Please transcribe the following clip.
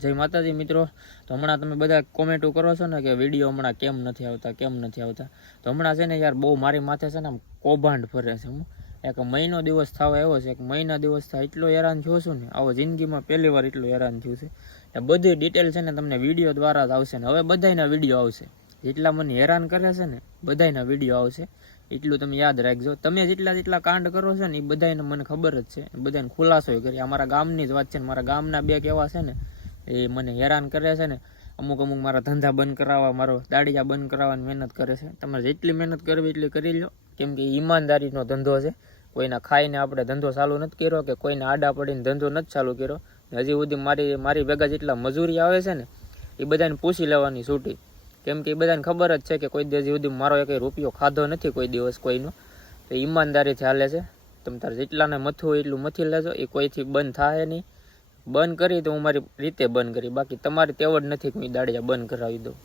જય માતાજી મિત્રો. તો હમણાં તમે બધા કોમેન્ટો કરો છો ને કે વીડિયો હમણાં કેમ નથી આવતા, કેમ નથી આવતા? તો હમણાં છે ને યાર બહુ મારી માથે છે ને આમ કૌભાંડ ફરે છે હું. એક મહિનો દિવસ થવા આવ્યો છે, એક મહિના દિવસ થાય એટલો હેરાન થયો છું ને. આવો જિંદગીમાં પહેલી વાર એટલું હેરાન થયું છે. એ બધી ડિટેલ છે ને તમને વીડિયો દ્વારા જ આવશે ને. હવે બધાયના વીડિયો આવશે. જેટલા મને હેરાન કરે છે ને, બધાયના વીડિયો આવશે. એટલું તમે યાદ રાખજો. તમે જેટલા જેટલા કાંડ કરો છો ને, એ બધાને મને ખબર જ છે. બધાને ખુલાસો કરી અમારા ગામની જ વાત છે ને. મારા ગામના બે કેવા છે ને એ મને હેરાન કરે છે ને, અમુક અમુક મારા ધંધા બંધ કરાવવા, મારો દાડિયા બંધ કરાવવાની મહેનત કરે છે. તમારે જેટલી મહેનત કરવી એટલી કરી લો કેમ કે ઈમાનદારીનો ધંધો છે. કોઈના ખાઈને આપણે ધંધો ચાલુ નથી કર્યો કે કોઈને આડા પડીને ધંધો નથી ચાલુ કર્યો. હજી સુધી મારી મારી ભેગા જેટલા મજૂરી આવે છે ને, એ બધાને પૂછી લેવાની છૂટી. કેમ કે એ બધાને ખબર જ છે કે કોઈ દિવસ સુધી મારો એક રૂપિયો ખાધો નથી કોઈ દિવસ કોઈનો. તો ઈમાનદારીથી હાલે છે. તમે તારે જેટલાને મથું એટલું મથી લેજો. એ કોઈથી બંધ થાય નહીં. બંધ કરી તો હું મારી રીતે બંધ કરી. બાકી તમારી તેવડ નથી કે હું દાડિયા બંધ કરાવી દઉં.